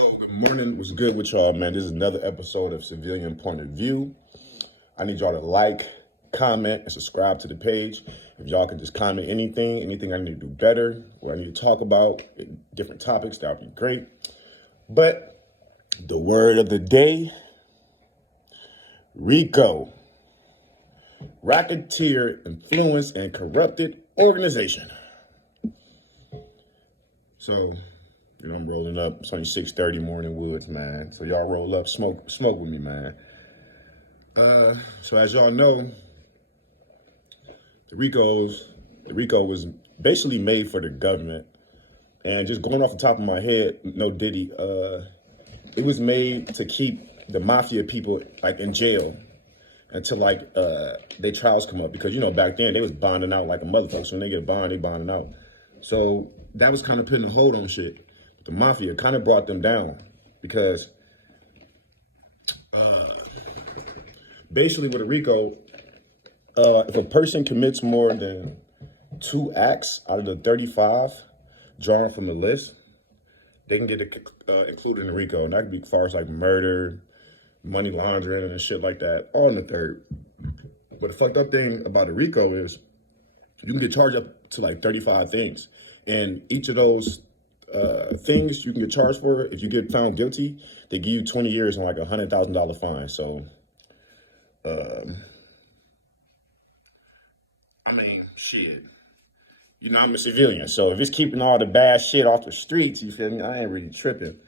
Yo, good morning. What's good with y'all, man? This is another episode of Civilian Point of View. I need y'all to like, comment, and subscribe to the page. If y'all can just comment anything I need to do better, or I need to talk about, different topics, that would be great. But the word of the day, RICO. Racketeer, Influenced, and Corrupted Organization. So, I'm rolling up. It's only 6:30 morning woods, man. So y'all roll up, smoke with me, man. So as y'all know, the RICO was basically made for the government. And just going off the top of my head, no Diddy, it was made to keep the mafia people like in jail until like their trials come up, because back then they was bonding out like a motherfucker. So when they get a bond, they bonding out. So that was kind of putting a hold on shit. The mafia kind of brought them down because basically with a RICO, if a person commits more than 2 acts out of the 35 drawn from the list, they can get included in the RICO. And that could be as far as like murder, money laundering, and shit like that, all in the third. But the fucked up thing about a RICO is you can get charged up to like 35 things. And each of those things you can get charged for, if you get found guilty, they give you 20 years and like $100,000 fine. So, shit. I'm a civilian. So if it's keeping all the bad shit off the streets, you feel me? I ain't really tripping.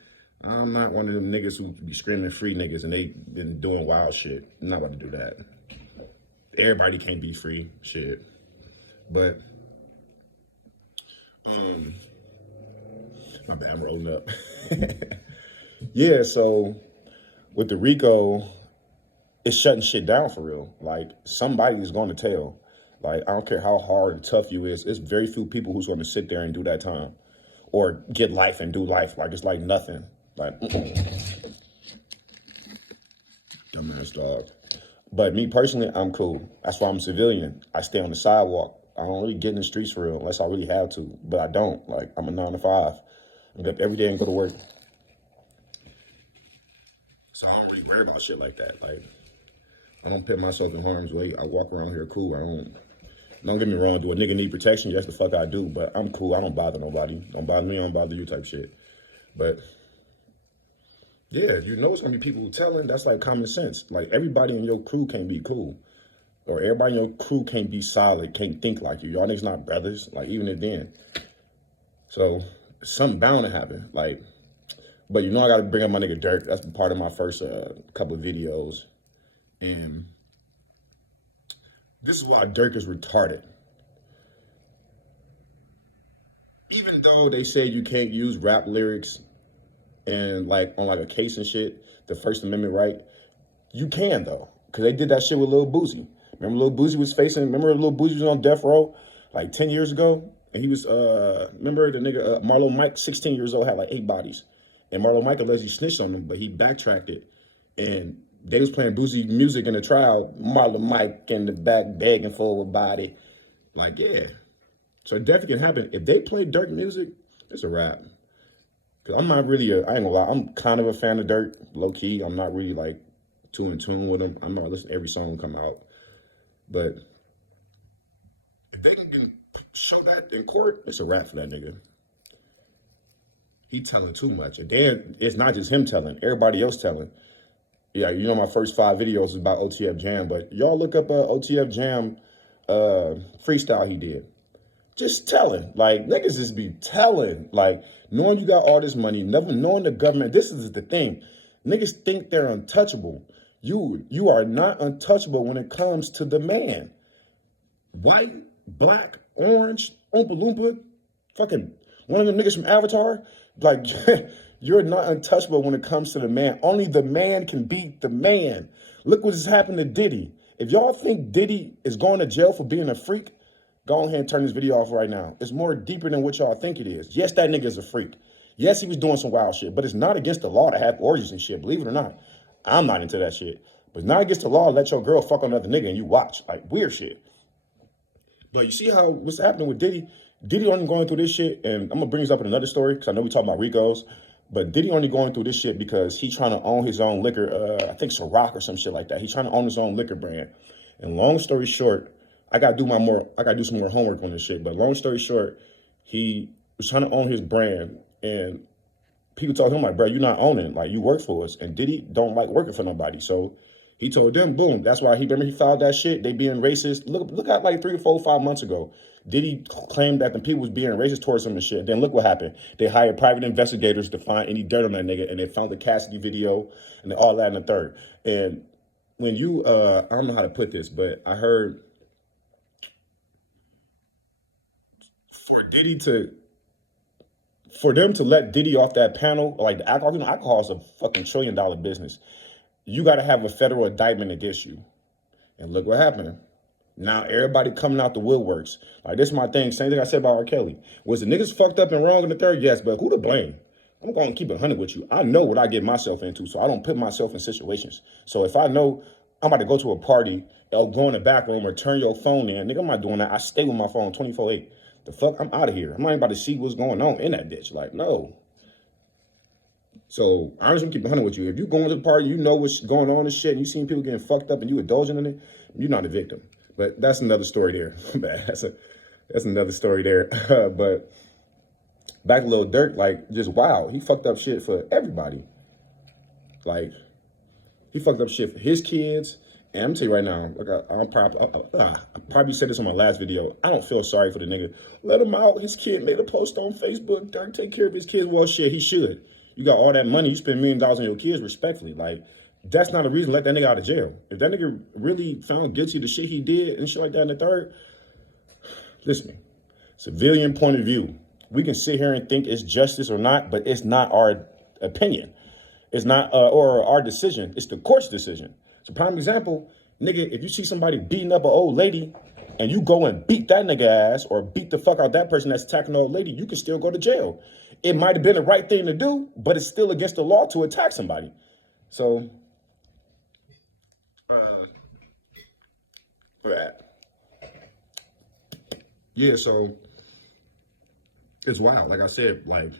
I'm not one of them niggas who be screaming free niggas and they been doing wild shit. I'm not about to do that. Everybody can't be free, shit. But, my bad, I'm rolling up. Yeah, so with the RICO, it's shutting shit down for real. Like, somebody's going to tell. Like, I don't care how hard and tough you is. It's very few people who's going to sit there and do that time. Or get life and do life. Like, it's like nothing. Like, dumbass dog. But me personally, I'm cool. That's why I'm a civilian. I stay on the sidewalk. I don't really get in the streets for real unless I really have to. But I don't. Like, I'm a 9 to 5. I get up every day and go to work. So I don't really worry about shit like that. Like, I don't put myself in harm's way. I walk around here cool. Don't get me wrong. Do a nigga need protection? Yes, the fuck I do. But I'm cool. I don't bother nobody. Don't bother me. I don't bother you type shit. But yeah, it's gonna be people telling. That's like common sense. Like, everybody in your crew can't be cool. Or everybody in your crew can't be solid, can't think like you. Y'all niggas not brothers. Like, even if then. So something bound to happen. Like, but I gotta bring up my nigga Dirk. That's part of my first couple of videos. And this is why Dirk is retarded. Even though they say you can't use rap lyrics and like on like a case and shit, the First Amendment right, you can though. Cause they did that shit with Lil Boosie. Remember Lil Boosie was on death row like 10 years ago? And he was, remember the nigga, Marlo Mike, 16 years old, had like 8 bodies. And Marlo Mike allegedly snitched on him, but he backtracked it. And they was playing Boosie music in the trial. Marlo Mike in the back begging for a body. Like, yeah. So it definitely can happen. If they play Dirk music, it's a rap. Cause I'm not really I ain't gonna lie, I'm kind of a fan of Dirk, low key. I'm not really like too in tune with him. I'm not listening to every song come out. But if they can show that in court, it's a rap for that nigga. He telling too much. And then it's not just him telling, everybody else telling. Yeah, my first 5 videos is about OTF Jam, but y'all look up OTF Jam freestyle he did. Just telling. Like, niggas just be telling. Like, knowing you got all this money, never knowing the government. This is the thing. Niggas think they're untouchable. You are not untouchable when it comes to the man. White, black, orange, Oompa Loompa, fucking one of them niggas from Avatar. Like, you're not untouchable when it comes to the man. Only the man can beat the man. Look what has happened to Diddy. If y'all think Diddy is going to jail for being a freak, go ahead and turn this video off right now. It's more deeper than what y'all think it is. Yes, that nigga is a freak. Yes, he was doing some wild shit, but it's not against the law to have orgies and shit, believe it or not. I'm not into that shit. But it's not against the law to let your girl fuck on another nigga and you watch. Like, weird shit. But you see how what's happening with Diddy? Diddy only going through this shit, and I'm going to bring this up in another story, because I know we talk about RICOs, But Diddy only going through this shit because he trying to own his own liquor. I think Ciroc or some shit like that. He's trying to own his own liquor brand. And long story short, I gotta do some more homework on this shit. But long story short, he was trying to own his brand, and people told him like, bro, you're not owning. Like, you work for us, and Diddy don't like working for nobody. So he told them, boom. That's why he filed that shit. They being racist. Look at like 3 or 4, 5 months ago. Diddy claimed that the people was being racist towards him and shit. Then look what happened. They hired private investigators to find any dirt on that nigga, and they found the Cassidy video and all that in the third. And when you, I don't know how to put this, but I heard for them to let Diddy off that panel, like the alcohol is a fucking $1 trillion business. You got to have a federal indictment against you. And look what happened. Now everybody coming out the woodworks. Like, this is my thing. Same thing I said about R. Kelly. Was the niggas fucked up and wrong in the third? Yes, but who to blame? I'm going to keep it 100 with you. I know what I get myself into, so I don't put myself in situations. So if I know I'm about to go to a party, or go in the back room or turn your phone in, nigga, I'm not doing that. I stay with my phone 24/8. The fuck? I'm out of here. I'm not even about to see what's going on in that bitch. Like, no. So I'm just gonna keep it 100 with you. If you going to the party, you know what's going on and shit, and you seen people getting fucked up and you indulging in it, you're not a victim. But that's another story there. that's another story there. But back to Lil Durk, like, just wow, he fucked up shit for everybody. Like, he fucked up shit for his kids. And I'm telling you right now, like I probably said this on my last video. I don't feel sorry for the nigga. Let him out. His kid made a post on Facebook. Durk take care of his kids. Well, shit, he should. You got all that money. You spend $1 million on your kids respectfully. Like, that's not a reason to let that nigga out of jail. If that nigga really found guilty of the shit he did and shit like that in the third, listen, civilian point of view, we can sit here and think it's justice or not, but it's not our opinion. It's not or our decision. It's the court's decision. So prime example, nigga, if you see somebody beating up an old lady and you go and beat that nigga ass or beat the fuck out that person that's attacking an old lady, you can still go to jail. It might have been the right thing to do, but it's still against the law to attack somebody. So, yeah, so it's wild. Like I said, like,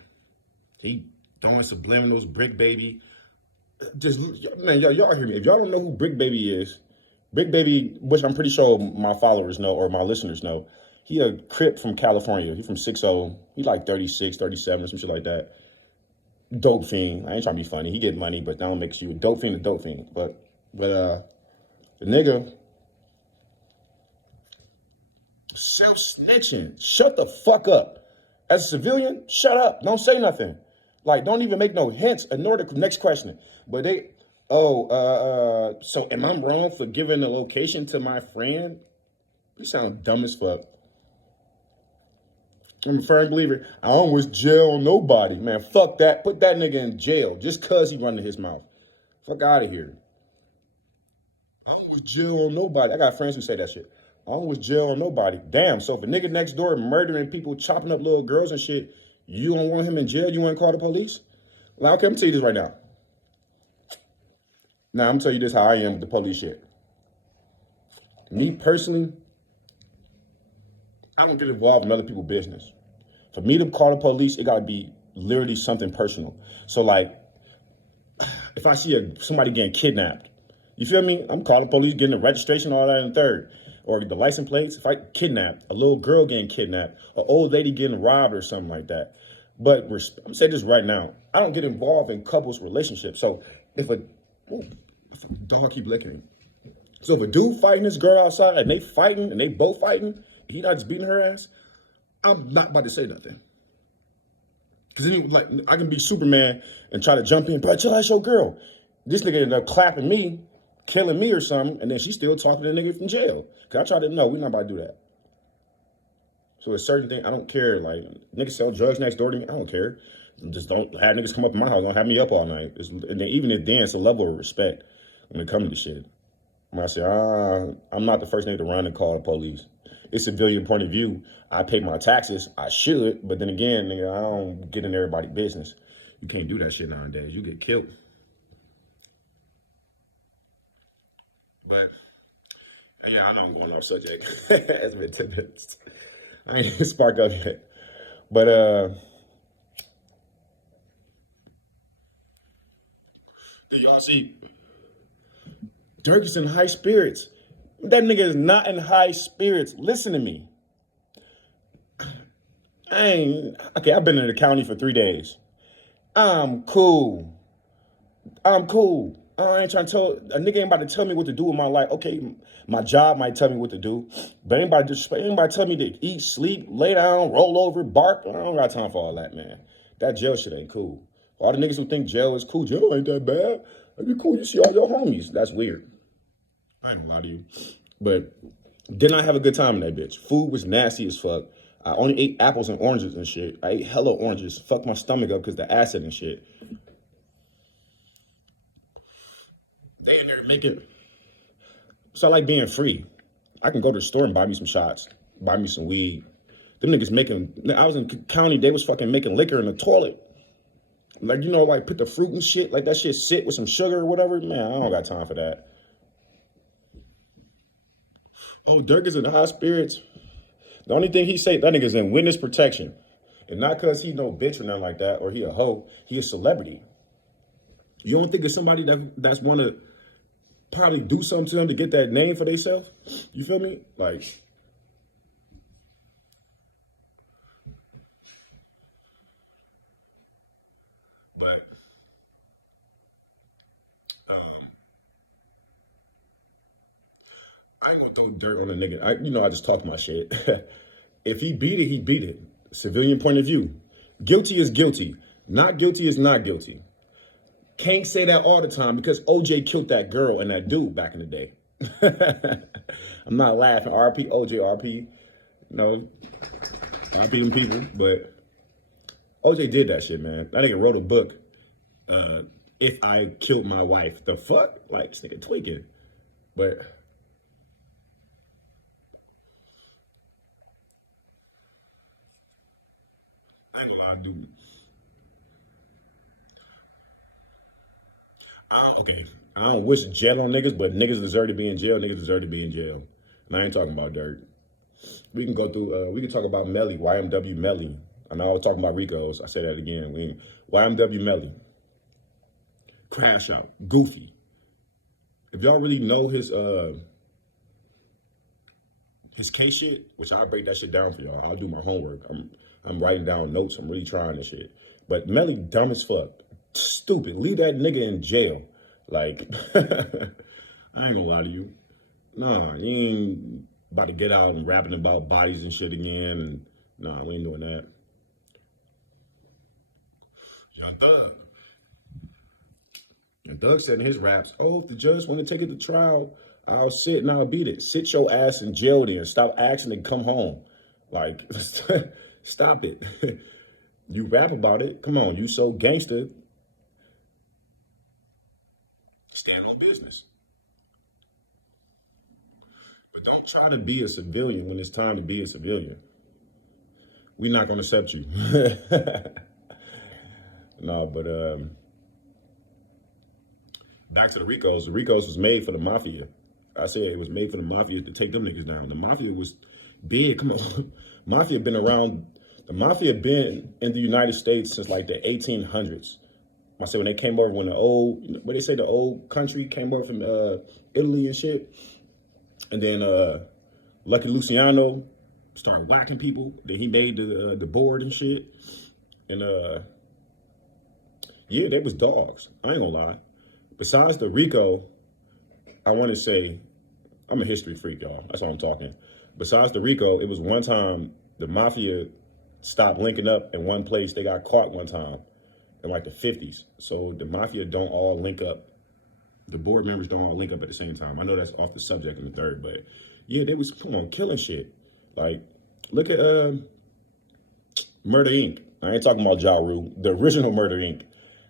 he throwing subliminals, Brick Baby. Just, man, y'all hear me. If y'all don't know who Brick Baby is, Brick Baby, which I'm pretty sure my followers know or my listeners know, he a Crip from California. He from 6'0". He like 36, 37, some shit like that. Dope fiend. I ain't trying to be funny. He get money, but that don't make you a dope fiend, But the nigga self-snitching. Shut the fuck up. As a civilian, shut up. Don't say nothing. Like, don't even make no hints. Ignore the next question. But so am I wrong for giving the location to my friend? You sound dumb as fuck. I'm a firm believer. I don't wish jail on nobody. Man, fuck that. Put that nigga in jail just cause he running his mouth. Fuck out of here. I don't wish jail on nobody. I got friends who say that shit. I don't wish jail on nobody. Damn, so if a nigga next door murdering people, chopping up little girls and shit, you don't want him in jail? You want to call the police? Well, okay, I'm tell you this right now. Now, I'm tell you this how I am with the police shit. Me personally, I don't get involved in other people's business. For me to call the police, it gotta be literally something personal. So like, if I see somebody getting kidnapped, you feel me? I'm calling the police, getting the registration, all that in the third. Or the license plates. If I kidnapped, a little girl getting kidnapped, an old lady getting robbed or something like that. But I'm saying this right now, I don't get involved in couples' relationships. So if a dog keep licking me. So if a dude fighting this girl outside and they fighting and they both fighting, he not just beating her ass, I'm not about to say nothing. Because like, I can be Superman and try to jump in, but chill, that's your girl. This nigga ended up clapping me, killing me or something, and then she's still talking to the nigga from jail. Because I tried to, no, we're not about to do that. So a certain thing, I don't care. Like, niggas sell drugs next door to me, I don't care. Just don't have niggas come up in my house, don't have me up all night. And then even if then, it's a level of respect when it comes to shit. When I say, I'm not the first nigga to run and call the police. It's a civilian point of view. I pay my taxes. I should. But then again, nigga, I don't get in everybody's business. You can't do that shit nowadays. You get killed. But, yeah, I know I'm going off subject. It's been 10 minutes. I ain't even spark up yet. But, Y'all see, Dirk is in high spirits. That nigga is not in high spirits. Listen to me. Okay, I've been in the county for 3 days. I'm cool. I'm cool. I ain't trying to tell a nigga ain't about to tell me what to do with my life. Okay, my job might tell me what to do, but anybody tell me to eat, sleep, lay down, roll over, bark. I don't got time for all that, man. That jail shit ain't cool. All the niggas who think jail is cool, jail ain't that bad. It'd be cool. You see all your homies. That's weird. I ain't gonna lie to you, but did not have a good time in that bitch. Food was nasty as fuck. I only ate apples and oranges and shit. I ate hella oranges. Fucked my stomach up because the acid and shit. They in there making. So I like being free. I can go to the store and buy me some shots, buy me some weed. Them niggas making. I was in county. They was fucking making liquor in the toilet. Like, you know, like put the fruit and shit. Like that shit sit with some sugar or whatever. Man, I don't got time for that. Oh, Dirk is in high spirits. The only thing he say, that nigga's in witness protection. And not because he no bitch or nothing like that, or he a hoe. He a celebrity. You don't think of somebody that's want to probably do something to them to get that name for themselves? You feel me? Like, but um, I ain't gonna throw dirt on a nigga. I just talk my shit. If he beat it, he beat it. Civilian point of view. Guilty is guilty. Not guilty is not guilty. Can't say that all the time because OJ killed that girl and that dude back in the day. I'm not laughing. RP, OJ, RP. No, RP them people. But OJ did that shit, man. That nigga wrote a book, If I Killed My Wife. The fuck? Like, this nigga tweaking. But I ain't gonna lie, dude. Okay, I don't wish jail on niggas, but niggas deserve to be in jail. Niggas deserve to be in jail. And I ain't talking about dirt. We can go through. We can talk about Melly, YMW Melly. I know I was talking about Ricos. I say that again. YMW Melly, Crash Out, Goofy. If y'all really know his case shit, which I'll break that shit down for y'all. I'll do my homework. I'm writing down notes. I'm really trying this shit. But Melly dumb as fuck. Stupid. Leave that nigga in jail. Like, I ain't gonna lie to you. Nah, you ain't about to get out and rapping about bodies and shit again. And nah, we ain't doing that. Young Thug. Young Thug said in his raps, oh, if the judge want to take it to trial, I'll sit and I'll beat it. Sit your ass in jail then. Stop asking to come home. Like, stop it. You rap about it. Come on, you so gangster. Stand on business. But don't try to be a civilian when it's time to be a civilian. We're not gonna accept you. No, but back to the Ricos. The Ricos was made for the mafia. I said it was made for the mafia to take them niggas down. The mafia was big. Come on, mafia been around. The mafia been in the United States since like the 1800s. I said when they came over, when the old, what they say, the old country came over from Italy and shit, and then Lucky Luciano started whacking people. Then he made the board and shit, and yeah, they was dogs. I ain't gonna lie. Besides the Rico, I want to say, I'm a history freak, y'all. That's all I'm talking. Besides the Rico, it was one time the mafia stopped linking up in one place. They got caught one time in like the 50s. So the mafia don't all link up. The board members don't all link up at the same time. I know that's off the subject in the third, but yeah, they was, come on, killing shit. Like, look at Murder Inc. I ain't talking about Ja Rule, the original Murder Inc.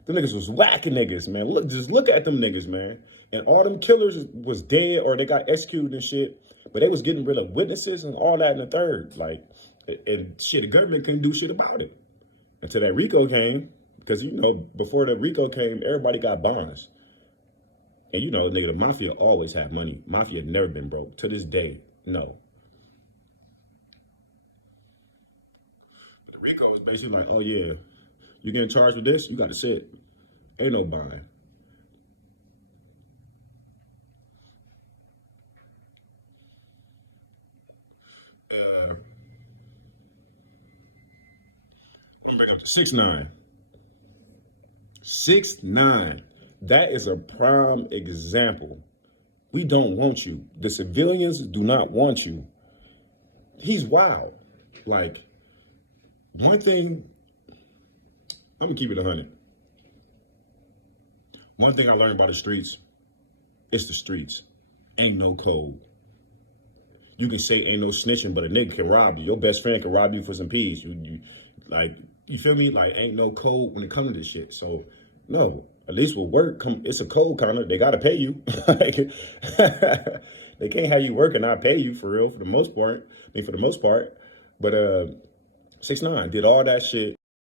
Them niggas was whacking niggas, man. Look, just look at them niggas, man. And all them killers was dead or they got executed and shit. But they was getting rid of witnesses and all that in the third. Like, and shit, the government couldn't do shit about it until that Rico came. Because, you know, before the Rico came, everybody got bonds. And, you know, nigga, the mafia always had money. Mafia never been broke. To this day, no. But the Rico is basically like, oh, yeah, you getting charged with this? You got to sit. Ain't no bond. Uh, let me bring up the 6ix9ine. 6ix9ine. That is a prime example. We don't want you. The civilians do not want you. He's wild. Like, one thing, I'm gonna keep it 100. One thing I learned about the streets, it's the streets. Ain't no code. You can say ain't no snitching, but a nigga can rob you. Your best friend can rob you for some peas. Like, you feel me? Like, ain't no code when it comes to this shit. So, no, at least with work, it's a code kind of. They gotta pay you. Like, they can't have you work and not pay you for real. For the most part, for the most part. But 6ix9ine did all that shit.